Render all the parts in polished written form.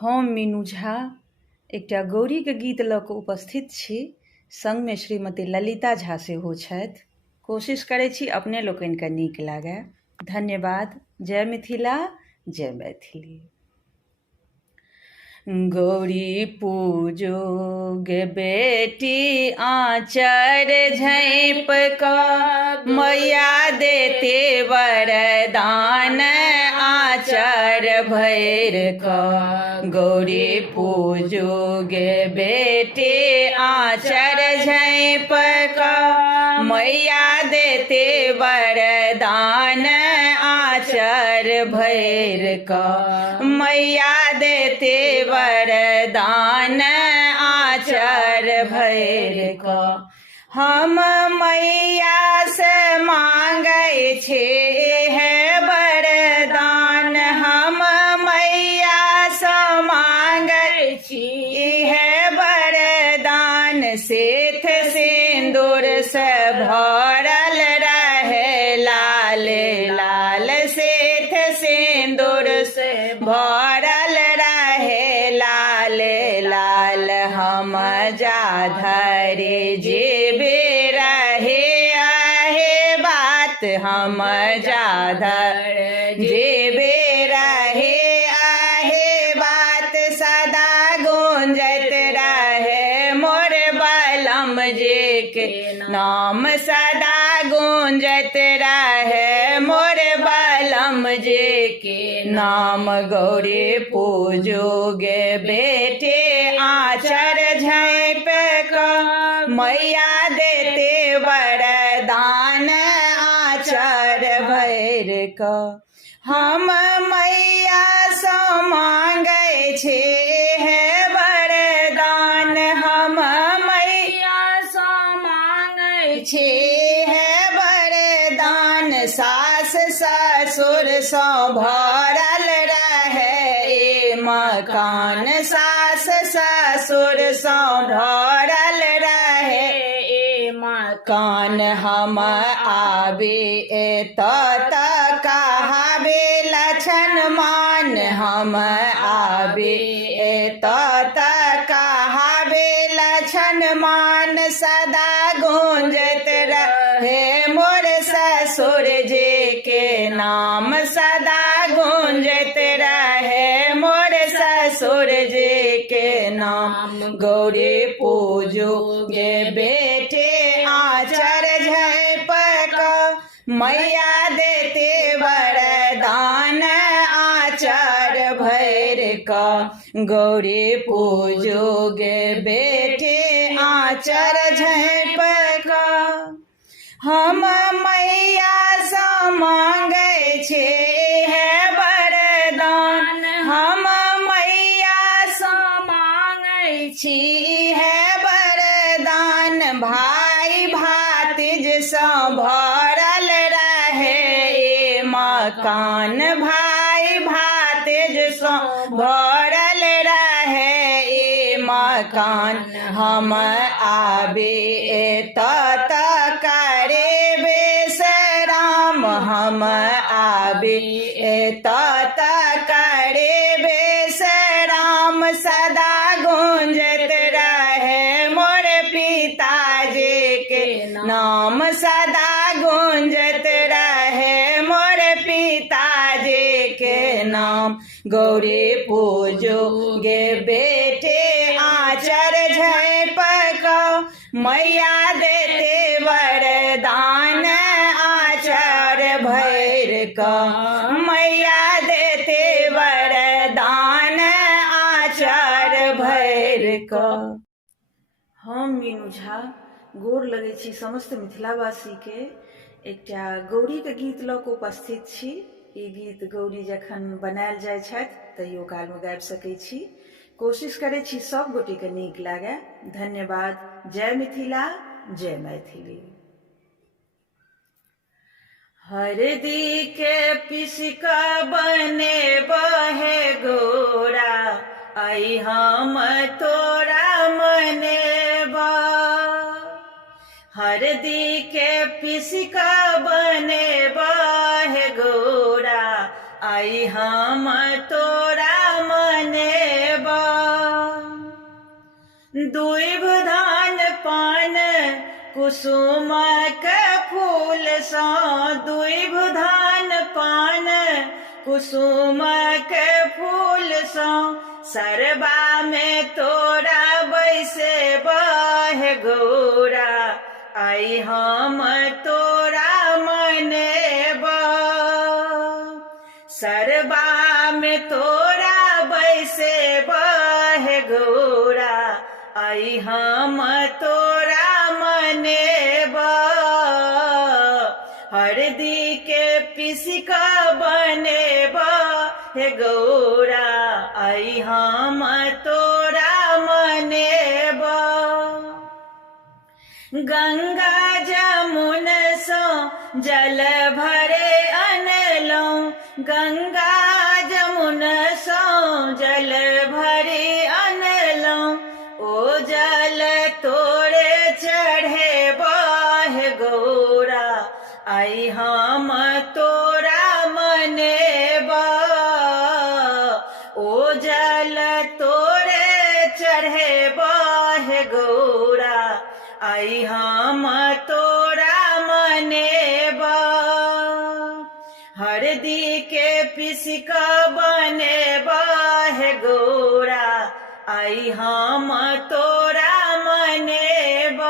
हम मीनू झा एकटा गौरीके गीत लऽ कऽ उपस्थित छी। संगमे श्रीमती ललिता झा सेहो छथि। कोशिश करै छी अपने लोकनिके नीक लागय। धन्यवाद। जय मिथिला, जय मैथिली। गौरी पूजो गे बेटी आँचर झाँपि कऽ, मैया देते वरदान आँचर भरि कऽ। गौरी पूजो गे बेटी आँचर झाँपि कऽ, मैया देते वरदान आँचर भरि कऽ। मैया देते वरदान आँचर भरि कऽ। हम मैया से मांगै छी है वरदान, हम मैया से मांगै छी है वरदान। सेठ सिंदूर से भरल रहे लाल लाल, सेठ सिंदूर से भरल रहे लाल लाल। हम जाधरी जेबे रहे आहे बात, हम जाधर जेबे रहे आहे बात। सदा गूंजत रहे मोर बलम जी के नाम, सदा गूंजत रहे मोर बलम जी के नाम। गौरी पूजो गे बेटे आँचर झाँपि कऽ, मैया देते वरदान आँचर भरि कऽ। हम मैया सँ मांगै छी है वरदान, हम मैया सँ मांगै छी है वरदान। सास ससुर सँ भरल रहे मकान, सास ससुर सँ भरल रहे मकान। हम आबे एतऽ तऽ कहाबे लछन मान, हम आबे एतऽ तऽ कहाबे लछन मान। सदा गूंजत रहे मोर ससुर जी के नाम, सदा गूंजत रहे मोर ससुर जी के नाम। गौरी पूजो गे बेटे आँचर झाँपि कऽ, मैया देते वरदान आँचर भरि कऽ। गौरी पूजो गे बेटे आँचर झाँपि कऽ। हम मैया सँ मांगै छी है वरदान, हम मैया सँ मांगै छी है वरदान। भाई भातिज सँ भरल रहे मकान, भाई भातिज सँ भरल रहे मकान। हम आबे एतऽ तऽ करे बेसराम, हम आबे एतऽ तऽ करे बेसराम। सदा गूंजत रहे मोर पिताजी के नाम, सदा गूंजत रहे मोर पिताजी के नाम। गौरी पूजो गे बेटे आँचर झाँपि कऽ, मैया देते वरदान आँचर भरि कऽ। मैया देते वरदान आँचर भरि कऽ। हम मीनू झा गोर लगै छी समस्त मिथिलावासीके। एकटा गौरीके गीत लऽ कऽ उपस्थित छी। ई गीत गौरी जखन बनायल जाइ छथि तहियो कालमे गाबि सकै छी। कोशिश करै छी सब गोटेके नीक लागय। धन्यवाद। जय मिथिला, जय मैथिली। हरदी के पीस कऽ बनेबहे गोरा, आई हम तोरा मनेबा। हरदी के पीस कऽ बनेबहे गोरा, आई हम तोरा मनेबा। दुइब धान पान कुसुमक फूल सा, दुइब धान पान कुसुमक फूल सा, सरबा में तोरा बैसे बहे गौरा, आई हम तोरा मनेब। सरबा में तोरा बैसे बहे गौरा, आई हम तोरा मनेब। हरदी के पिसिक बनेब हे गौरा, आई हम तोरा मनेब। गंगा जमुन सो जल भरे अनलौं, गंगा जमुन सो जल भरे अनलौं, ओ जल तोरे चढ़े बहे गौरा, आई हम तोरा मनेब। ओ जल तोरे चढ़े बहे गौरा, आई हम तोरा मनेब। हरदी के पिसिक बनेब हे गौरा, आई हम तोरा मनेब।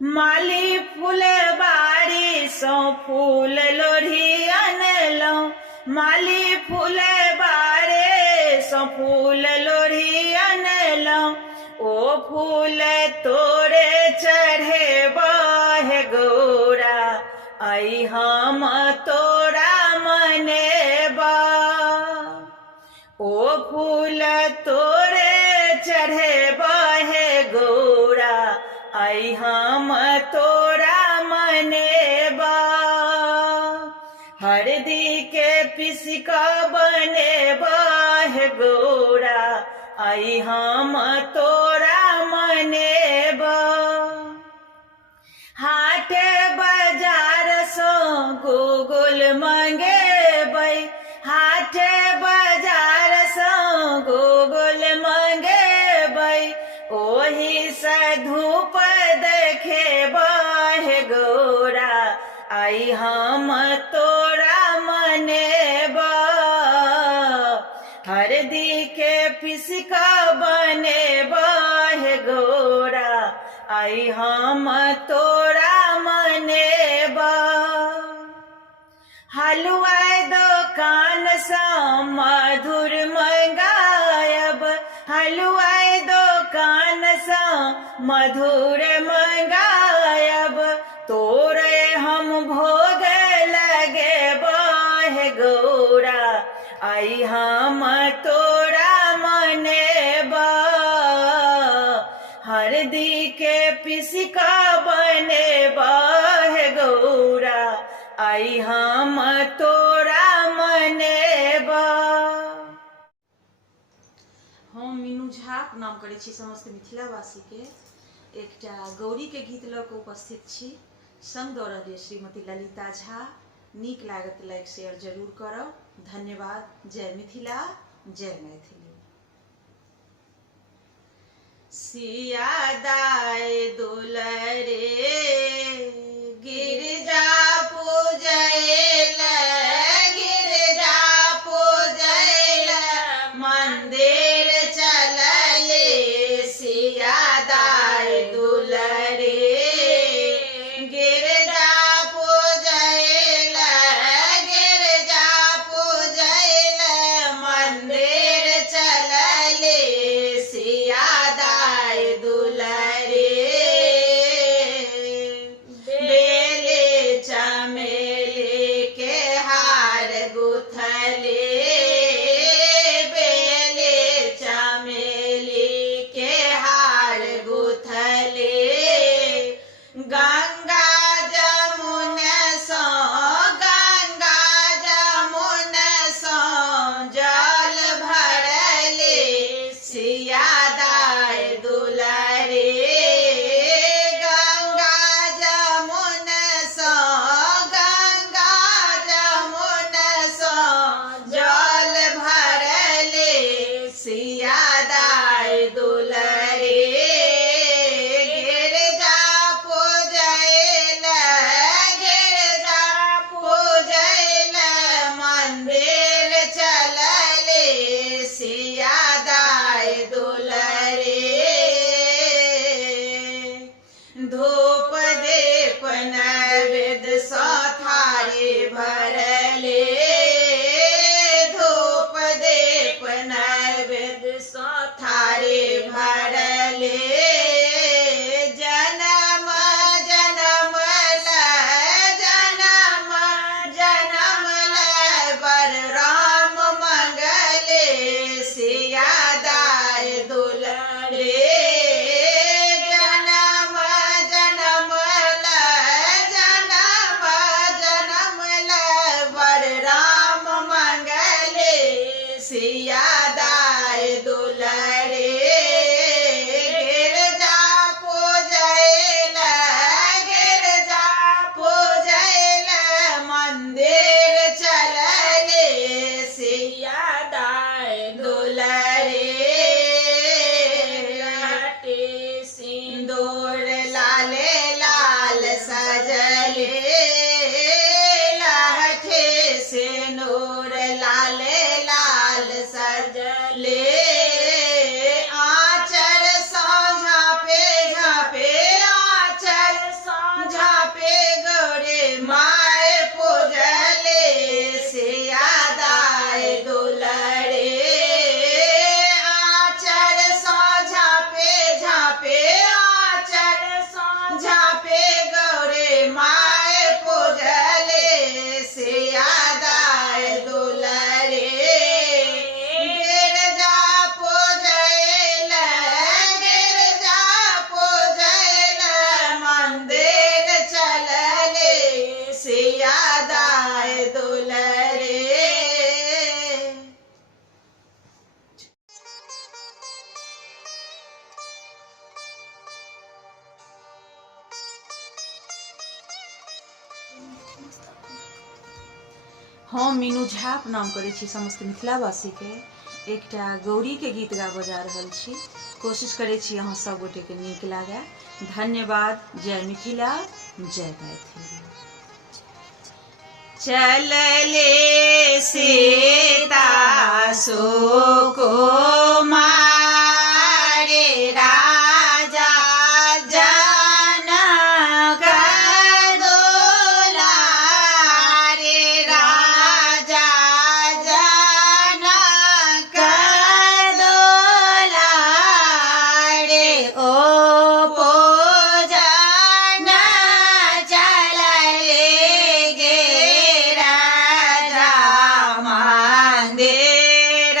माली फुलबाड़ी सो फूल लोढ़ी अनलौं, माली फुलबाड़ी सो फूल लोढ़ी अनलौं, ओ फूल तोरे चढ़े बहे गौरा, आई हम तोरा मनेब। ओ फूल तोरे चढ़े बहे गौरा, आई हम तोरा मनेब। हरदी के पिसिक बनेब हे गौरा, आई हम तोरा मनेब। हाट बाजार सो गोगुल मंगेबै, हाट बाजार सो गोगुल मंगेबै, ओही से धूप देखेब हे गौरा, आई हम तोरा मनेब। हरदी के पिसिक बनेब हे गौरा, आई हम तोरा मनेब। हलुआ दुकान सा मधुर मंगायब, हलुआ दुकान सा मधुर मंगायब, तोरे हम भोग लगेब हे गौरा, आई हम तोरा मनेब। हरदी के पिसिक बनेब हे गौरा, आई हम तोरा मनेब। हम मीनू झा प्रणाम करै छी समस्त मिथिलावासी के। एकटा गौरी के गीत लऽ कऽ उपस्थित छी, संग दऽ रहल श्रीमती ललिता झा। नीक लागत लाइक शेयर जरूर करब। धन्यवाद। जय मिथिला, जय मैथिली। सिया दाय दुलरे गिरजा पूजैल, गिरजा पूजैल मंदिर चलले, सिया दाय दुलरे गिरजा पूजैल, गिरजा पूजैल मंदिर चलले, सिया दाय दुलरे। सिया दाय दुलरे गिरजा पूजैल गिरजा पूजैल मंदिर चलले सिया दाय दुलरे सिंदूर लाले लाल सजले लहठे सिंदूर लाले लाल सजले आंचल साझा पे झापे आंचल साझा पे गौरे माय पूजले सिया दाय दुलरे आंचल साझा पे झापे आंचल साझा पे गौरे माय पूजले सिया दाय दुलरे गिरजा पूजैल गिरजा पूजैल मंदिर चलले सिया दाय दुलरे। हम मीनू झा प्रणाम करै छी समस्त मिथिलावासी के एकटा गौरी के गीत गा बजा रहल छी। कोशिश करै छी अहाँ सब गोटे के नीक लागे। धन्यवाद। जय मिथिला जय मैथिली। चलले सीता सुकुमारी राजा जनक दुलारे राजा जनक दुलारे ओ पूजन चलले गे राजा मंदिर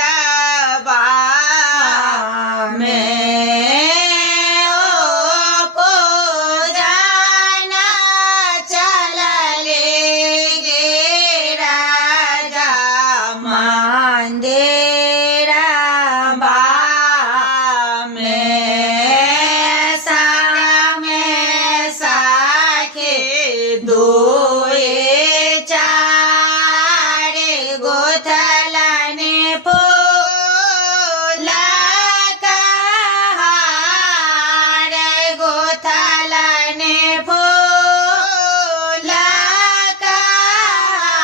में ओ पूजन चलले गे राजा मंदिर में सामे साखे दोए चार गोथलने फूल कहार गोथलने फूल कहार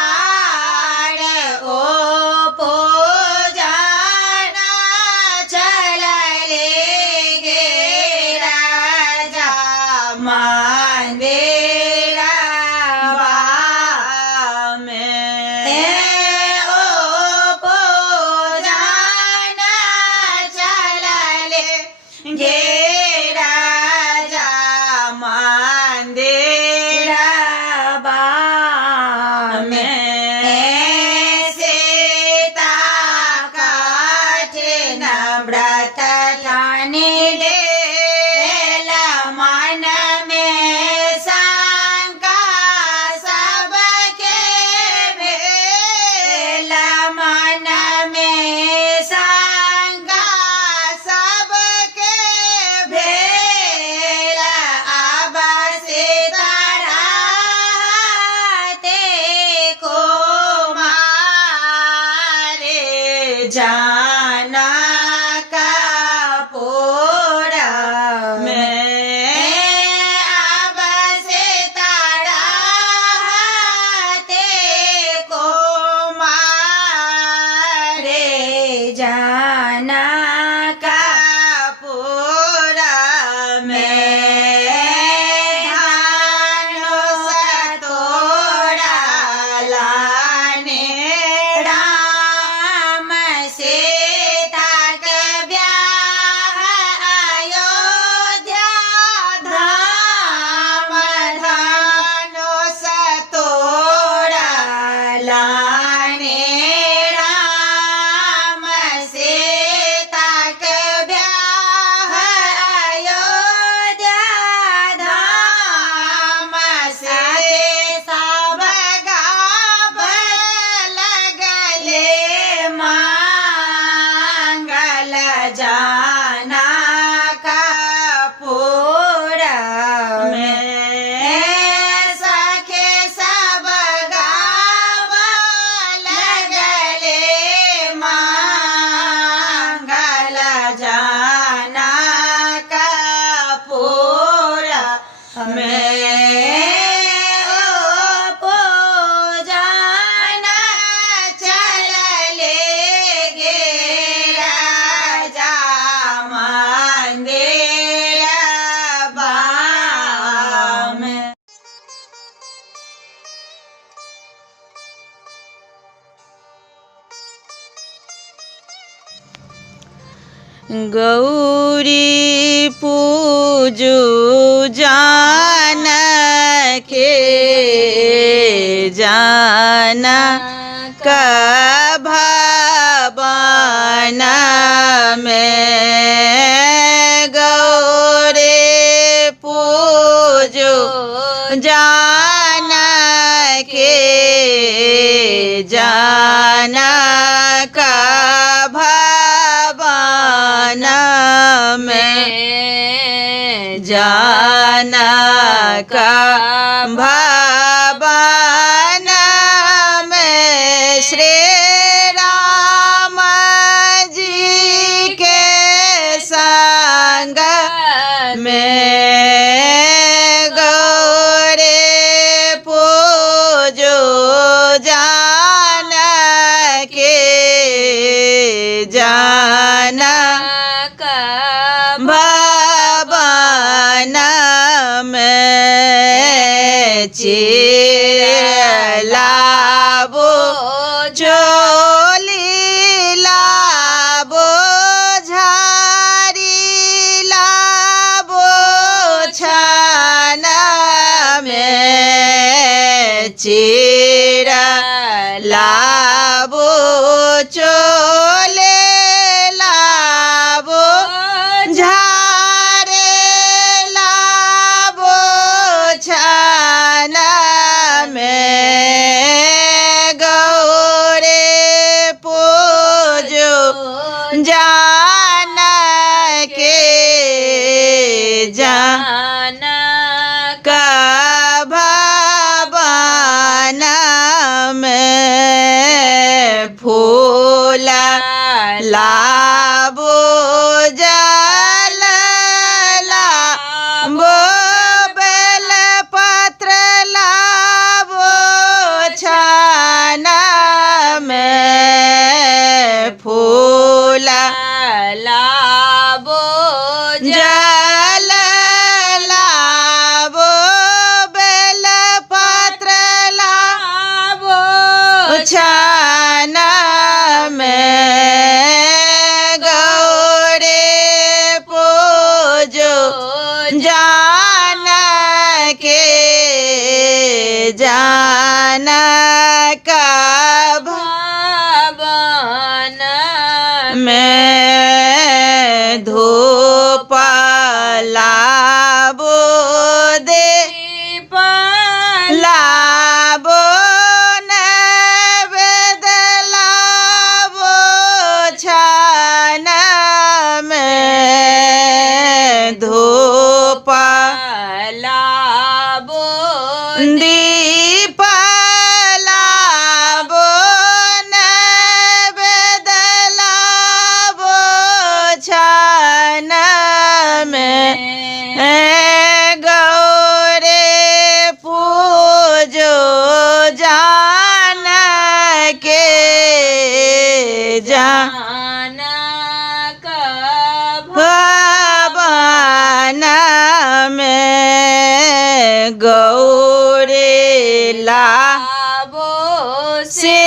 ओ पूजन चलले गे राजा मंदिर में ओ पूजन चलले गे राजा मंदिर में सीता कठिन व्रत ठाने लेल मन में शंका सबके भेल मन में शंका सबके भेल अब सीताराते को मारे जानक पुर में अब सीताराते को मारे जानक पुर में धनुष तोड़ा लाने राम सीता जाना कपूर में सखे सब गावा लगले मंगल जाना कपूर में गौरी पूजू जान के जाना भवन में गौरी पूजू जान के जाना जाना का भवन में श्री राम जी के संग में गौरी पूजो जाना के जाना लाबो चोली लाबो झारी लाबो छाना में चीर लाबो चोले लाबो झारे लाबो छाना जाना के जाना का भवन में फूल लाबो जल लाबो बेल पत्र लाबो छाना में फूल लाबो जल लाबो बेल पत्र लाबो छाना में गौरी पूजो जाना के जाना का भवन में धूप लाबो दीप लाबो नैवेद्य लाबो छाना में धूप लाबो दीप लाबो नैवेद्य लाबो छाना में गौरी पूजो जाना के जाना का भवन में गौरी लाबो से